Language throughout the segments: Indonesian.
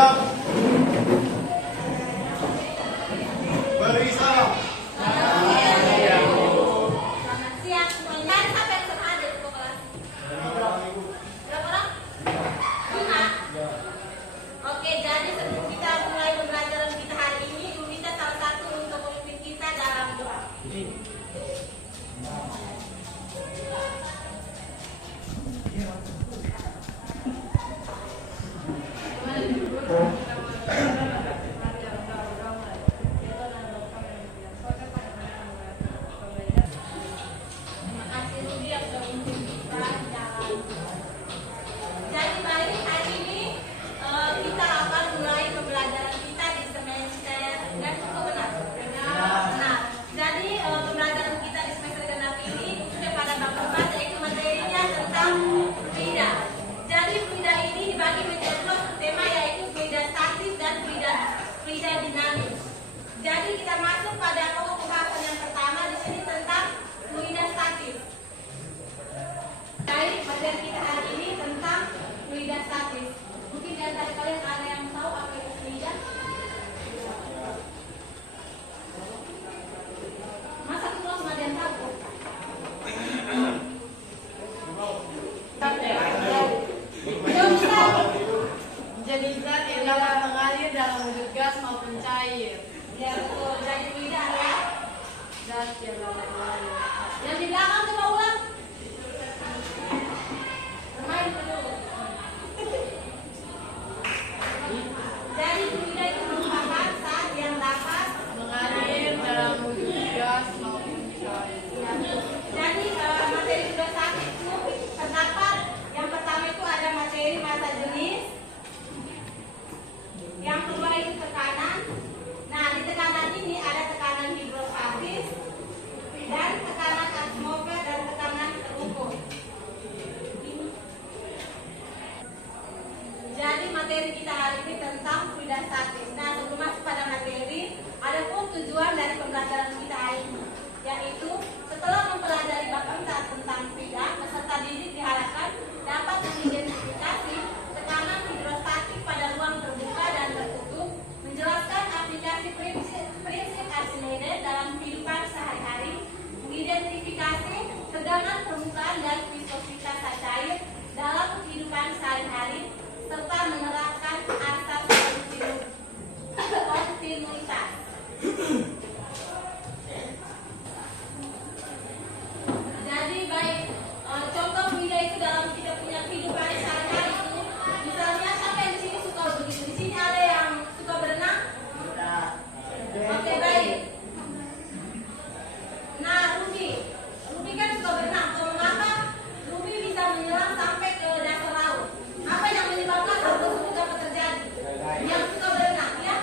Siap. Beri salam. Selamat siang semuanya. Siapa yang sama ada di kelas? Berapa orang? 5. Oke, jadi sebelum kita mulai pembelajaran kita hari ini, minta salah satu untuk memimpin kita dalam doa. Jadi kita masuk pada pokok pembahasan yang pertama di sini tentang fluida statis. Baik, materi kita hari ini tentang fluida statis. Mungkin di antara kalian ada yang tahu apa itu fluida? Masa kita semua ada yang tahu? Menjadi zat yang dapat mengalir dalam wujud gas maupun cair. Ya betul, jadi fluida ya. Zat yang dapat mengalir. Yang di belakang coba ulang. Bermain dulu. Jadi fluida itu merupakan zat yang dapat Mengalir dalam wujud gas maupun cair. Jadi materi fluida statis itu terdapat yang pertama itu ada materi massa jenis, yang kedua itu tekanan. Nah, di tekanan ini ada tekanan hidrostatis dan tekanan atmosfer dan tekanan terukur. Jadi materi kita hari ini tentang fluida statis. Nah, sebelum masuk pada materi, ada pun tujuan dari pembelajaran kita hari ini, yaitu setelah mempelajari bab 4 tentang fluida, peserta didik diharapkan dapat mengidentifikasi tekanan hidrostatik pada ruang terbuka dan tertutup, menjelaskan aplikasi prinsip Archimedes dalam kehidupan sehari-hari, mengidentifikasi tegangan permukaan dan viskositas cair dalam kehidupan sehari-hari, serta menerapkan asas kontinuitas. Jadi baik, contoh fluida itu dalam kita punya kehidupan sehari-hari itu, misalnya siapa yang di sini suka begitu? Di sini ada yang suka berenang? Oke, baik. Nah, Ruby kan suka berenang. Kalau mengapa Ruby bisa menyelam sampai ke dasar laut? Apa yang menyebabkan hal tersebut dapat terjadi? Yang suka berenang, ya?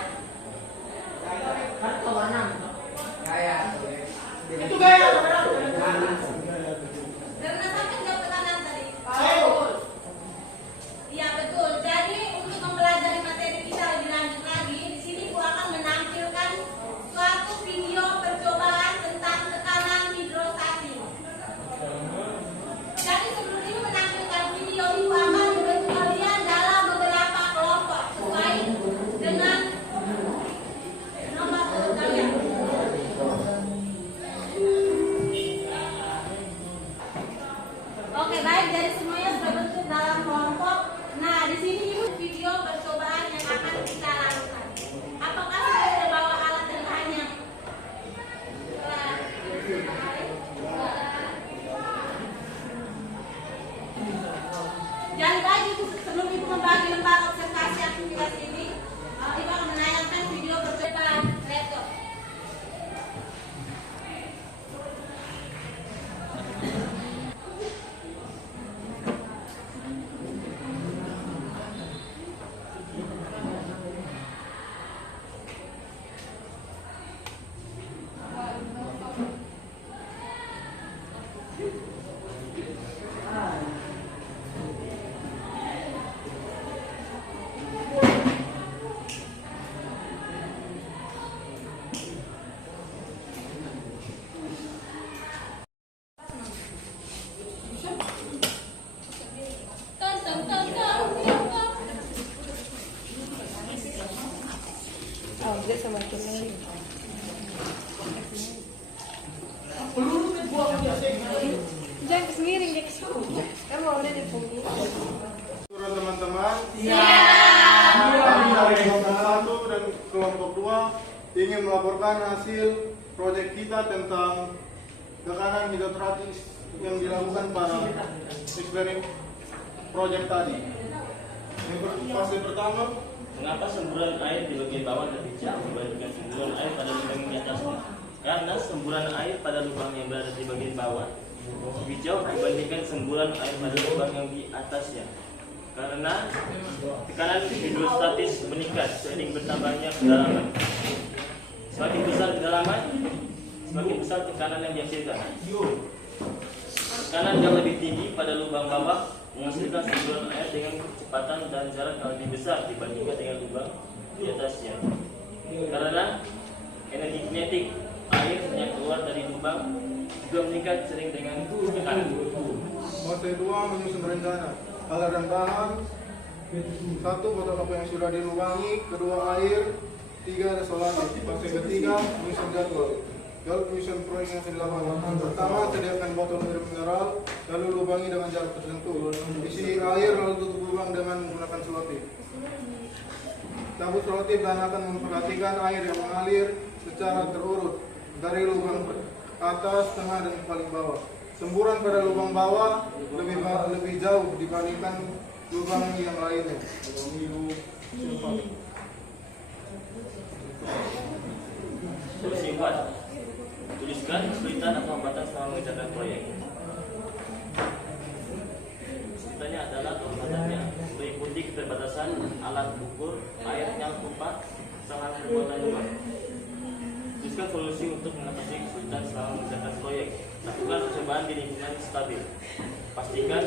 Itu gaya. Karena sampai jauh tekanan tadi. Iya betul. Jadi untuk mempelajari materi kita lebih lanjut lagi, di sini Ibu akan menampilkan suatu video percobaan tentang tekanan hidrostatis. Jadi sebelum ini menampilkan video, Ibu akan membentuk kalian dalam beberapa kelompok sesuai dengan nomor urut kalian. Oke, baik, jadi semuanya sudah bentuk dalam kelompok. Nah, di sini Ibu video percobaan yang akan kita lakukan. Apakah sudah bawa alat dan bahannya? Jadi baik, Ibu, sebelum Ibu membagi lembar observasi aktivitas ini, Ibu akan menayangkan video percobaan laptop. yang kesemiring dia kesini. Emang udah dipungi. Turun teman-teman. Kami dari kelompok 1 dan kelompok 2 ingin melaporkan hasil proyek kita tentang tekanan hidrostatis yang dilakukan pada eksperimen proyek tadi. Fase pertama, Mengapa semburan air di bagian bawah lebih jauh dibandingkan semburan air pada lubang di atasnya? Karena semburan air pada lubang yang berada di bagian bawah lebih jauh dibandingkan semburan air pada lubang yang di atasnya. Karena tekanan hidrostatis meningkat seiring bertambahnya kedalaman. Semakin besar kedalaman, semakin besar tekanan yang dihasilkan. Tekanan yang lebih tinggi pada lubang bawah menghasilkan semburan air dengan kecepatan dan jarak yang lebih besar dibandingkan dengan lubang di atasnya. Karena energi kinetik air yang keluar dari lubang juga meningkat sering dengan tekanan. fase 2 menyusun rencana alat dan bahan. 1. Botol apa yang sudah dilubangi. 2. Air. 3. Resolatif. Fase ketiga menyusun jadwal. Dalam penyusunan proyek yang dilakukan, pertama sediakan botol air mineral, lalu lubangi dengan jarak tertentu. Isi air lalu tutup lubang dengan menggunakan selotip. Tabut selotip dan akan memperhatikan air yang mengalir secara terurut dari lubang atas, tengah, dan paling bawah. Semburan pada lubang bawah lebih jauh dibandingkan lubang yang lainnya. Solusi 4. Tuliskan kesulitan atau hambatan selama mengerjakan proyek. Kesulitannya adalah hambatannya mengikuti keterbatasan alat ukur air yang tumpah saat pembuatan lubang. Tuliskan solusi untuk mengatasi kesulitan selama mengerjakan proyek. Lakukan percobaan di lingkungan stabil. Pastikan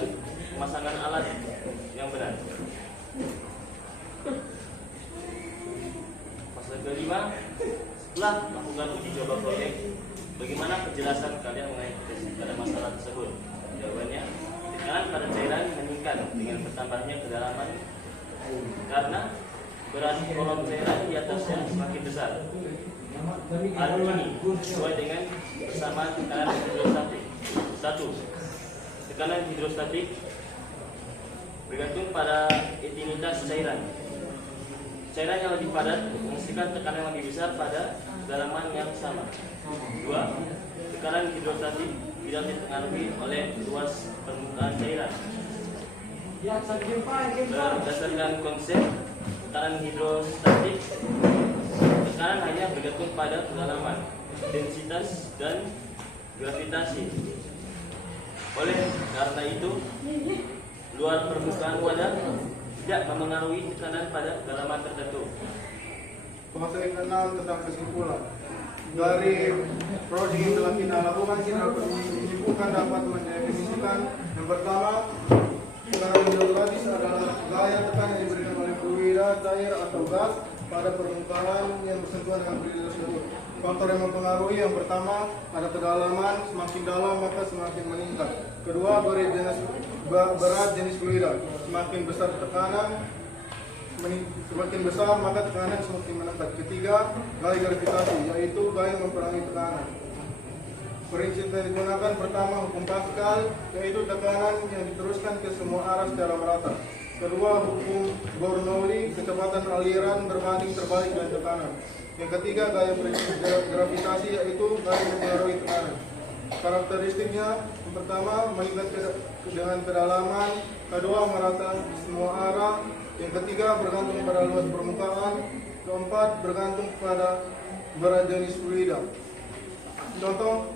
pemasangan alat yang benar. Fase kelima, setelah melakukan uji coba proyek, bagaimana penjelasan kalian mengenai pada masalah tersebut? Jawabannya, tekanan pada cairan meningkat dengan bertambahnya kedalaman karena berat kolom cairan di atasnya semakin besar. Hal ini sesuai dengan persamaan tekanan hidrostatik. 1. Tekanan hidrostatik bergantung pada intimitas cairan. Cairan yang lebih padat menghasilkan tekanan yang lebih besar pada kedalaman yang sama. 2. Tekanan hidrostatik tidak dipengaruhi oleh luas permukaan cairan. Berdasarkan konsep tekanan hidrostatik, tekanan hanya bergantung pada kedalaman, densitas, dan gravitasi. Oleh karena itu, luar permukaan wadah tidak memengaruhi tekanan pada kedalaman tertentu. Fase ke-6 tentang kesimpulan. Dari proyek yang telah kita lakukan, kita dapat menyimpulkan dapat mendefinisikan yang pertama, tekanan hidrostatis adalah gaya tekanan yang diberikan oleh fluida, cair, atau gas pada permukaan yang bersentuhan dengan fluida tersebut. Faktor yang mempengaruhi yang pertama ada kedalaman, semakin dalam maka semakin meningkat. Kedua, berat jenis fluida, semakin besar tekanan, semakin besar maka tekanan semakin meningkat. Ketiga, gaya gravitasi, yaitu gaya memperangi tekanan. Prinsip yang digunakan pertama hukum Pascal, yaitu tekanan yang diteruskan ke semua arah secara merata. Kedua, hukum Bernoulli, kecepatan aliran berbanding terbalik dengan tekanan. Yang ketiga, gaya gravitasi, yaitu gaya mempengaruhi tekanan. Karakteristiknya, yang pertama meningkat dengan kedalaman, kedua merata di semua arah, yang ketiga bergantung pada luas permukaan, keempat bergantung pada berat jenis fluida. Contoh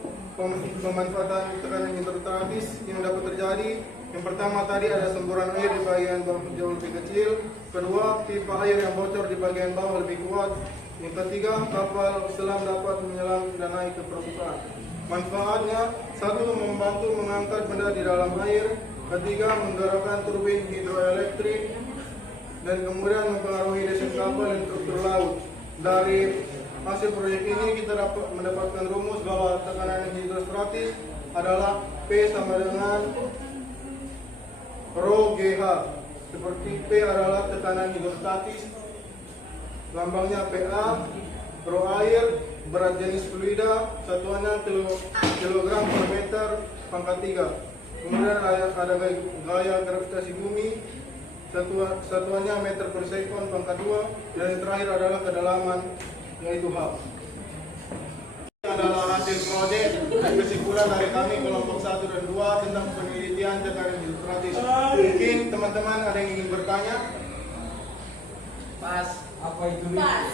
pemanfaatan tekanan hidrostatis yang dapat terjadi. Yang pertama tadi ada semburan air di bagian bawah jauh lebih kecil. Kedua, pipa air yang bocor di bagian bawah lebih kuat. Yang ketiga, kapal selam dapat menyelam dan naik ke permukaan. Manfaatnya, 1. Membantu mengangkat benda di dalam air. Ketiga, menggerakkan turbin hidroelektrik. Dan kemudian mempengaruhi desain kapal dan struktur laut. Dari hasil proyek ini kita dapat mendapatkan rumus bahwa tekanan hidrostatis adalah P sama dengan Rho GH. Seperti P adalah tekanan hidrostatis, lambangnya PA, Rho air, berat jenis fluida, satuannya kilogram per meter pangkat 3. Kemudian ada gaya gravitasi bumi, satuannya meter per sekon pangkat 2, dan yang terakhir adalah kedalaman, yaitu H. Ini adalah hasil proyek dan kesimpulan dari kami kelompok 1 dan 2 tentang penelitian Jakarta Hidrostratis. Mungkin teman-teman ada yang ingin bertanya? Pas. Apa itu? Pas.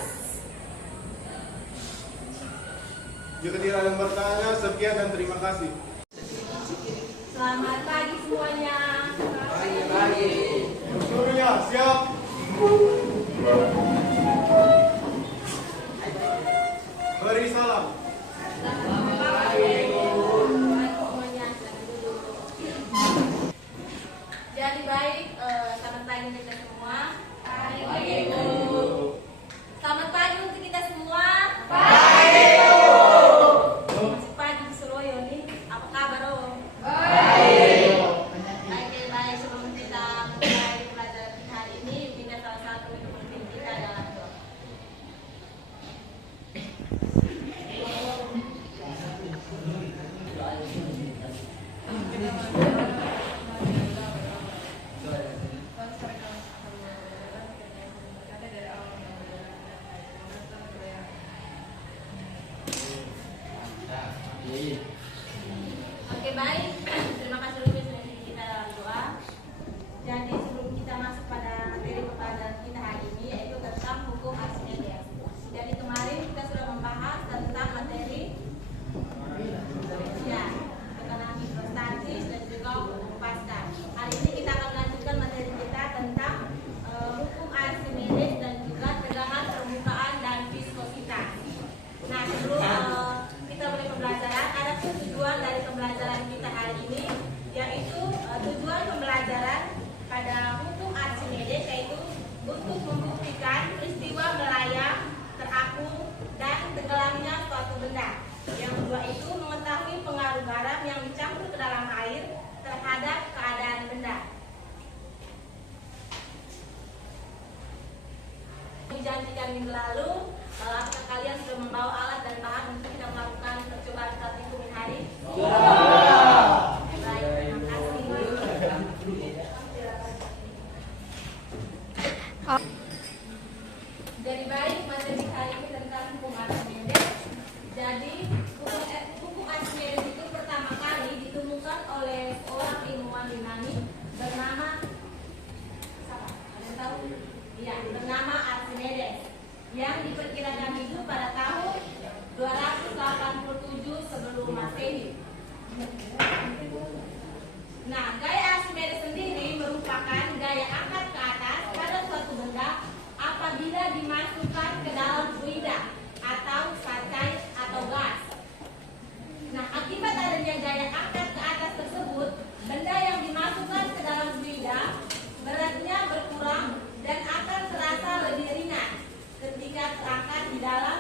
Jika tidak ada yang bertanya, sekian dan terima kasih. Selamat pagi semuanya. Baik. Seluruhnya siap. Beri salam. Jadi baik, selamat pagi untuk kita semua. Selamat pagi untuk kita semua. Masih pagi di Surabaya nih. Apa kabar Om? Baik, sebelum kita mulai pelajaran kita hari ini, kita salah satu pemimpin kita adalah doa. Oke baik, terima kasih dulu sudah kita dalam doa. Jadi sebelum kita masuk pada materi pelajaran kita hari ini, yaitu tentang hukum Archimedes. Jadi kemarin kita sudah membahas tentang materi ya, tekanan hidrostatis dan juga hukum Pascal. Hari ini kita akan melanjutkan materi kita tentang hukum Archimedes dan juga tegangan permukaan dan viskositas. Nah sebelum kita mulai pembelajaran, ada tujuan dari pembelajaran kita hari ini, yaitu tujuan pembelajaran pada hukum Archimedes yaitu untuk membuktikan peristiwa melayang, terapung, dan tenggelamnya suatu benda. Yang kedua itu mengetahui pengaruh garam yang dicampur ke dalam air terhadap keadaan benda. Dijanjikan minggu lalu, apakah kalian sudah membawa alat dan bahan untuk kita melakukan percobaan praktikum hari? Baik, terima kasih. Jadi baik, materi hari ini tentang hukum Archimedes. Jadi hukum Archimedes itu pertama kali ditemukan oleh seorang ilmuwan Yunani bernama siapa? Ada yang tahu? Iya, bernama Archimedes yang diperkirakan hidup pada tahun 287 sebelum Masehi. Nah, gaya Archimedes sendiri merupakan gaya angkat ke atas pada suatu benda apabila dimasukkan ke dalam fluida atau saccade atau gas. Nah, akibat adanya gaya angkat ke atas tersebut, benda yang dimasukkan ke dalam fluida beratnya berkurang dan akan terasa lebih ringan ketika terangkat di dalam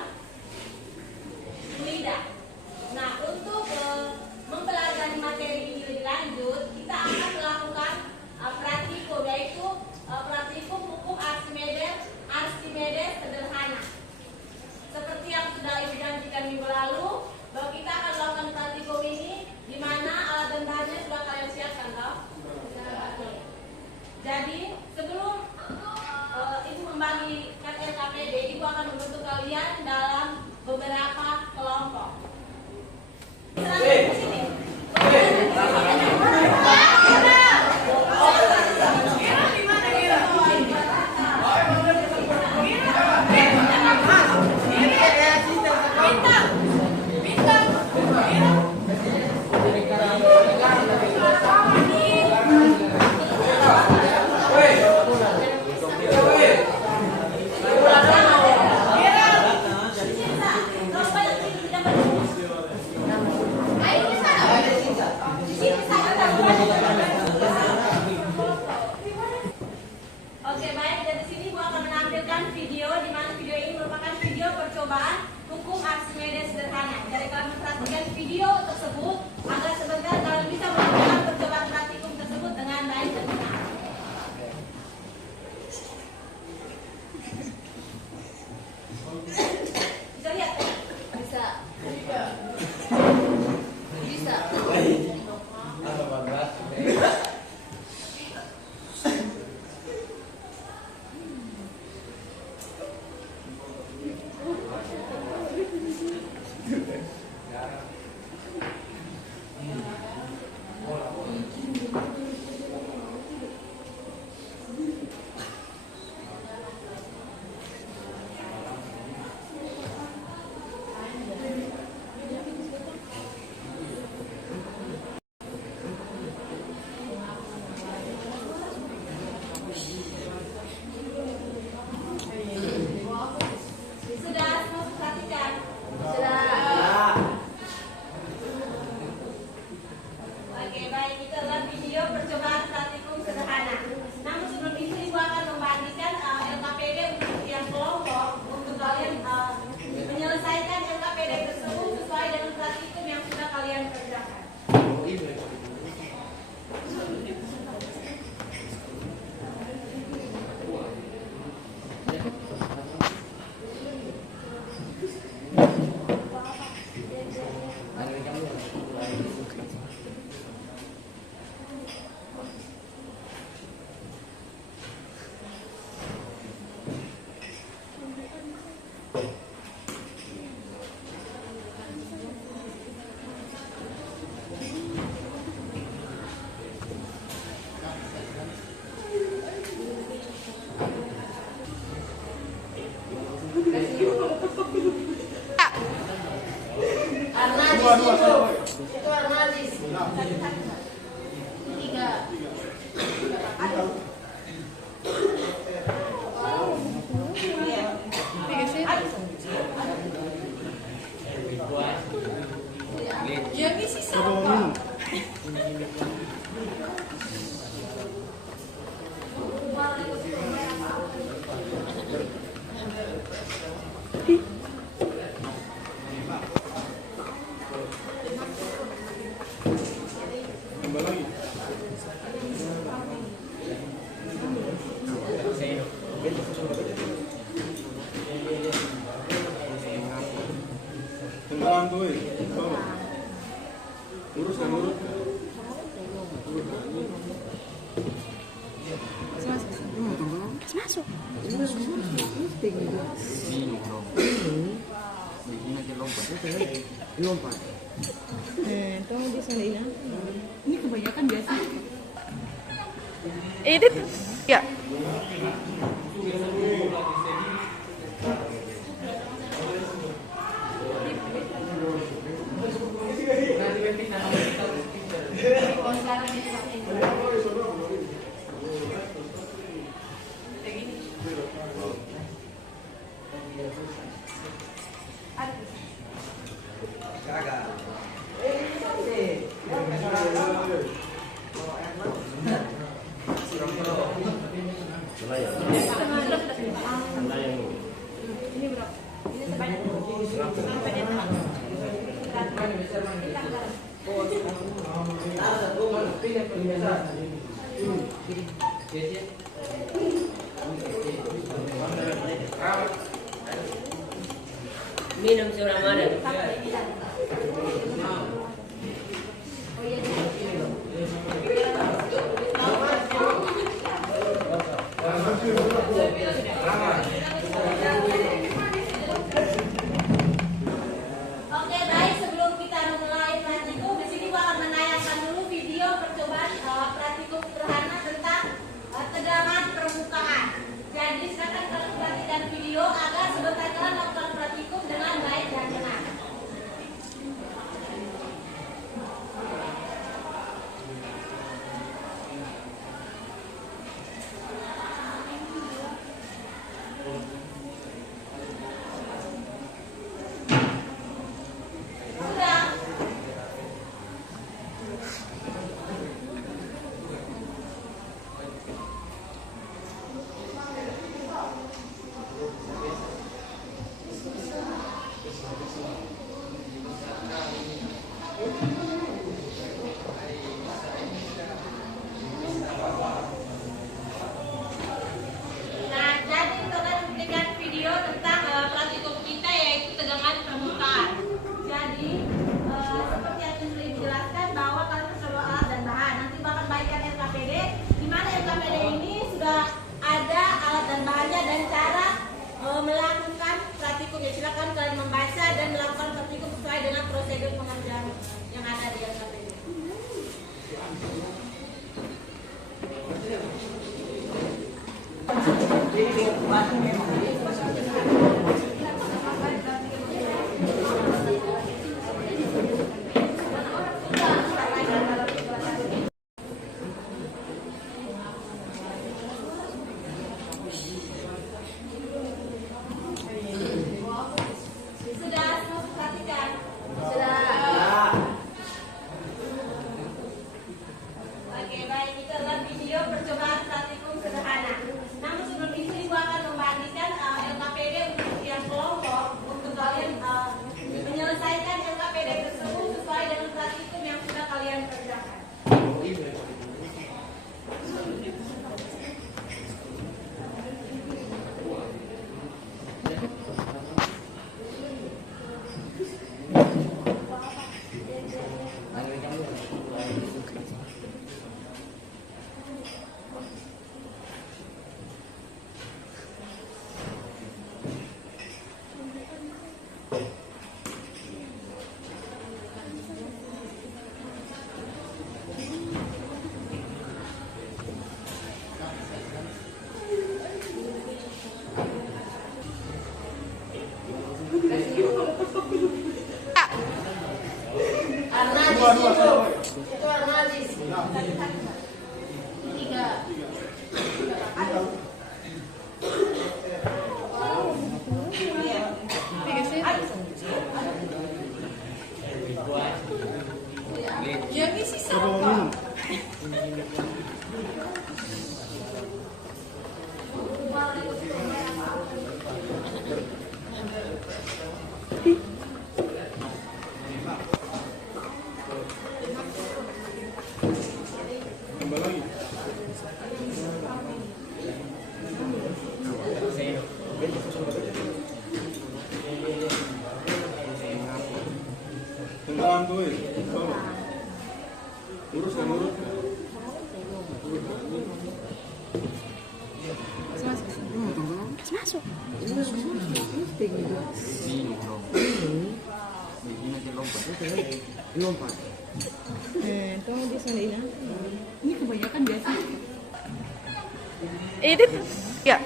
Masuk. Lompat. Tolong disalahin. Ini kebanyakan biasa. Itu ya. Minum surah mana? Oke, baik, sebelum kita memulai praktikum, di sini gua akan menayangkan dulu video percobaan praktikum sederhana tentang tegangan permukaan. Jadi silakan kalian perhatikan video agar sebentar kalian melakukan praktikum dengan baik dan benar. Sudah. Nah, jadi kita akan memberikan video tentang praktikum kita yaitu tegangan permukaan. Jadi seperti yang sudah dijelaskan bahwa kalian perlu alat dan bahan. Nanti bakal bagikan LKPD, di mana LKPD ini sudah ada alat dan bahannya dan cara melakukan praktikum. Ya, silakan kalian membaca dan melakukan praktikum sesuai dengan prosedur pengerjaan yang ada di LKPD. Sudah semua perhatikan? Sudah. Oke, baik, itu adalah video percobaan praktikum sederhana. Namun sebelum itu ibu akan membagikan LKPD untuk setiap kelompok untuk kalian menyelesaikan LKPD tersebut sesuai dengan praktikum yang sudah kalian kerjakan. Itu Arnazis. Tiga. Yang isi siapa? Tambah lagi. Tengah tuh, urus kan urus. masuk. Tunggu di sana Ina. Ini kebanyakan biasa. Edit. Ya.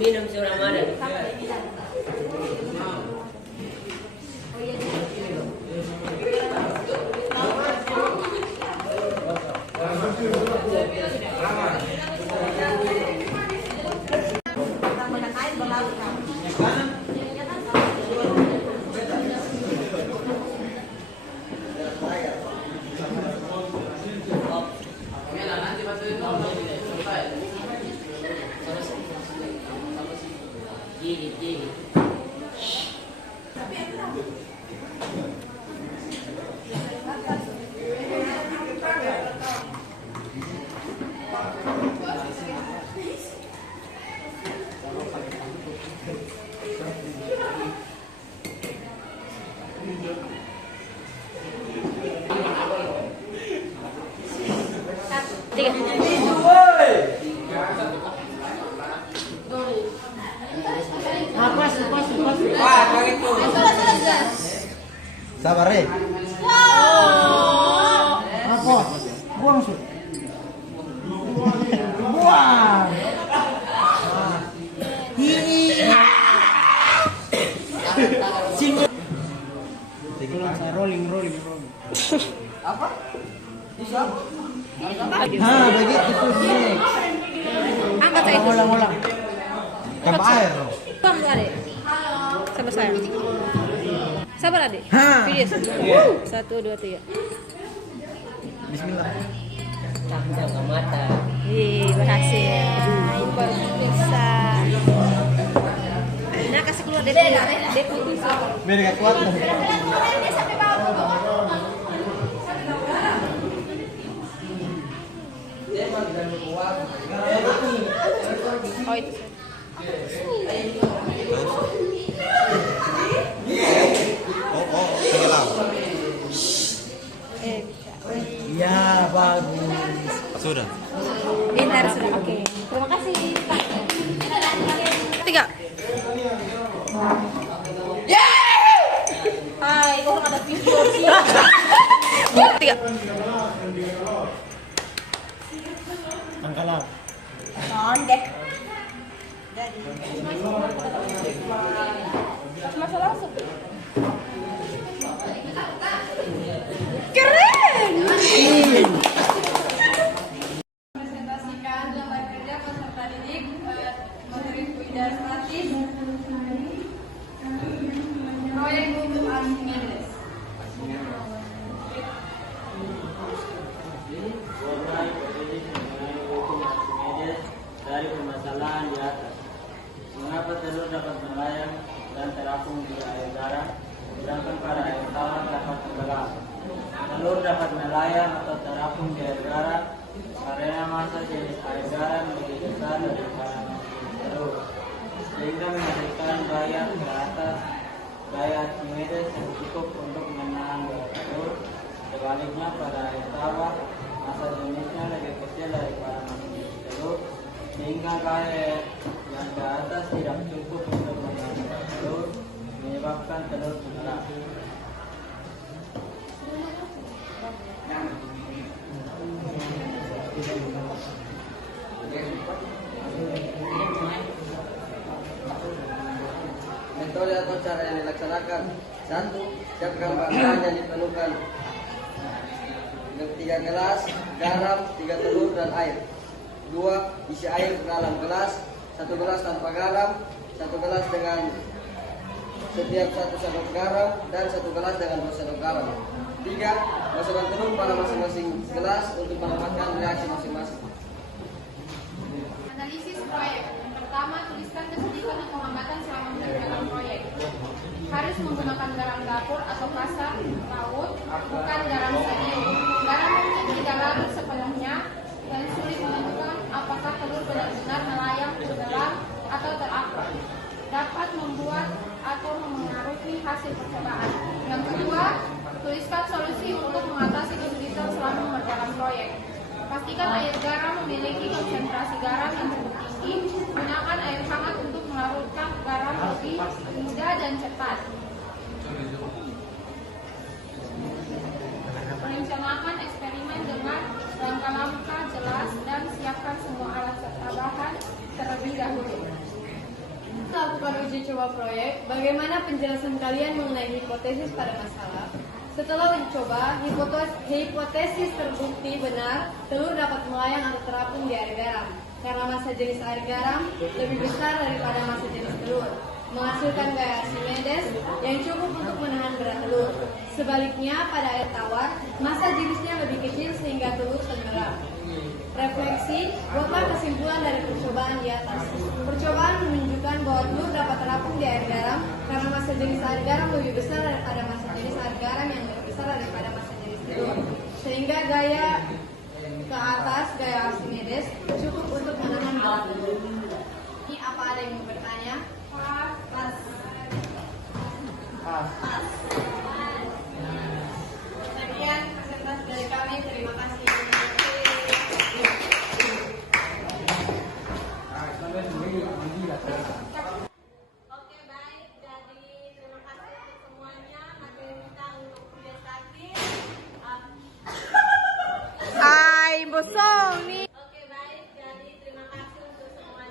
Minum si Ramadan. Gigit. Sabar, Apa? Buang su. Buang. Ini. Sini. Rolling. Apa? Bisa? Begitu sih. Angkat saya. Ulang. Tambah air loh. Bang, Adik. Sabar saya. Sabar Adik. Serius. 1, 2, 3. Bismillah. Jaga mata. Berhasil. Baru bisa. Nah, kasih keluar deh. Dek putus. Biar gak kuat. Oh, itu. Ya, bagus. Sudah. Pintar sudah. Oke. Terima kasih. 3. Hai, kok ada video sih? 3. Angkalah. Dek. Masa langsung. Presentasikan lembar kerja peserta didik materi kuliah statis proyek untuk Archimedes. Warnai petunjuk mengenai hukum Archimedes dari permasalahan di atas. Mengapa telur dapat melayang dan terapung di air garam, sedangkan pada air tawar dapat tenggelam? Telur dapat melayang atau terapung di air garam karena massa jenis air garam lebih besar daripada massa telur, sehingga memberikan gaya ke atas gaya Archimedes yang cukup untuk menahan berat telur. Sebaliknya pada air tawar massa jenisnya lebih kecil daripada massa jenis telur, sehingga gaya yang ke atas tidak cukup untuk menahan berat telur, menyebabkan telur tenggelam. Metode atau cara yang dilaksanakan. 1. Siapkan bahan yang diperlukan. 3 gelas garam, 3 telur dan air. 2. Isi air ke dalam gelas, 1 gelas tanpa garam, 1 gelas dengan setiap 1 sendok garam dan 1 gelas dengan 2 sendok garam. 3. Masukkan telur pada masing-masing gelas untuk mendapatkan reaksi masing-masing. Analisis proyek. Yang pertama, tuliskan kesulitan dan penghambatan selama mengerjakan proyek. Harus menggunakan garam dapur atau kasar laut, bukan garam saja. Garam mungkin tidak larut sepenuhnya dan sulit menentukan apakah telur benar-benar melayang ke dalam atau terapar. Dapat membuat atau memengaruhi hasil percobaan. Yang kedua, tuliskan solusi untuk mengatasi kesulitan selama mengerjakan proyek. Pastikan air garam memiliki konsentrasi garam yang cukup tinggi. Gunakan air hangat untuk melarutkan garam lebih mudah dan cepat. Rencanakan eksperimen dengan langkah-langkah jelas dan siapkan semua alat serta bahan terlebih dahulu. Melakukan uji coba proyek, bagaimana penjelasan kalian mengenai hipotesis pada masalah? Setelah uji coba, hipotesis terbukti benar, telur dapat melayang atau terapung di air garam. Karena massa jenis air garam lebih besar daripada massa jenis telur, menghasilkan gaya Archimedes yang cukup untuk menahan berat telur. Sebaliknya, pada air tawar, massa jenisnya lebih kecil sehingga telur tenggelam. Refleksi, buatlah kesimpulan dari percobaan di atas. Percobaan menunjukkan bahwa telur dapat terapung di air garam karena massa jenis air garam lebih besar daripada massa jenis air garam yang lebih besar daripada massa jenis telur. Sehingga gaya ke atas, gaya Archimedes, cukup untuk menahan berat telur. Ini apa ada yang mau bertanya? Pas. Sekian presentasi dari kami. Terima kasih. Oke, baik. Jadi terima kasih untuk semuanya. Materi kita untuk kuliah statis. Ay, bosong nih. Oke, baik. Jadi terima kasih untuk semuanya.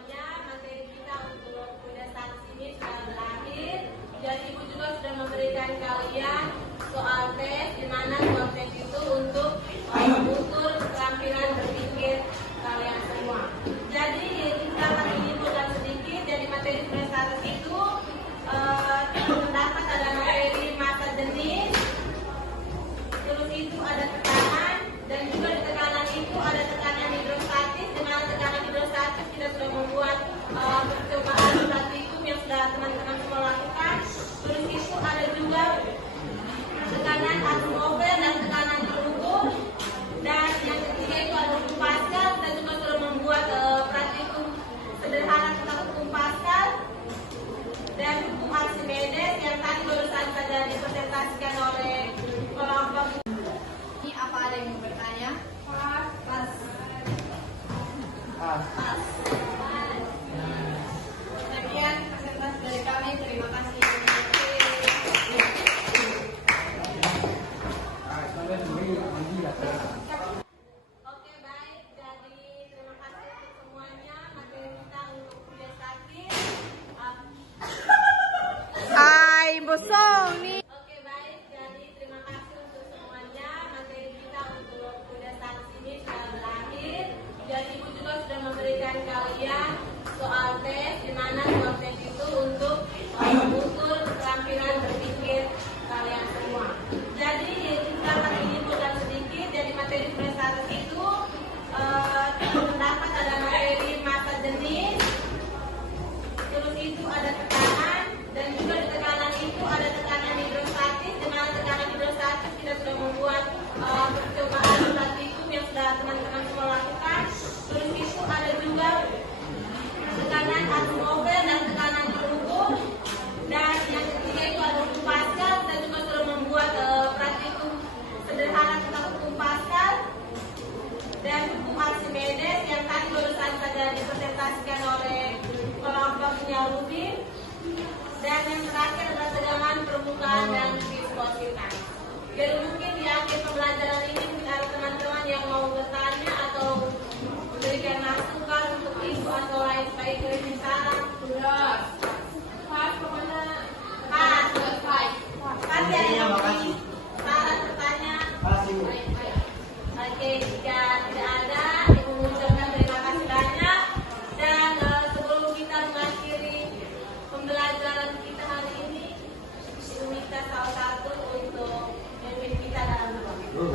Oke,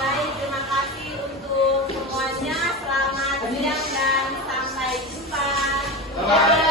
baik, terima kasih untuk semuanya. Selamat siang dan sampai jumpa.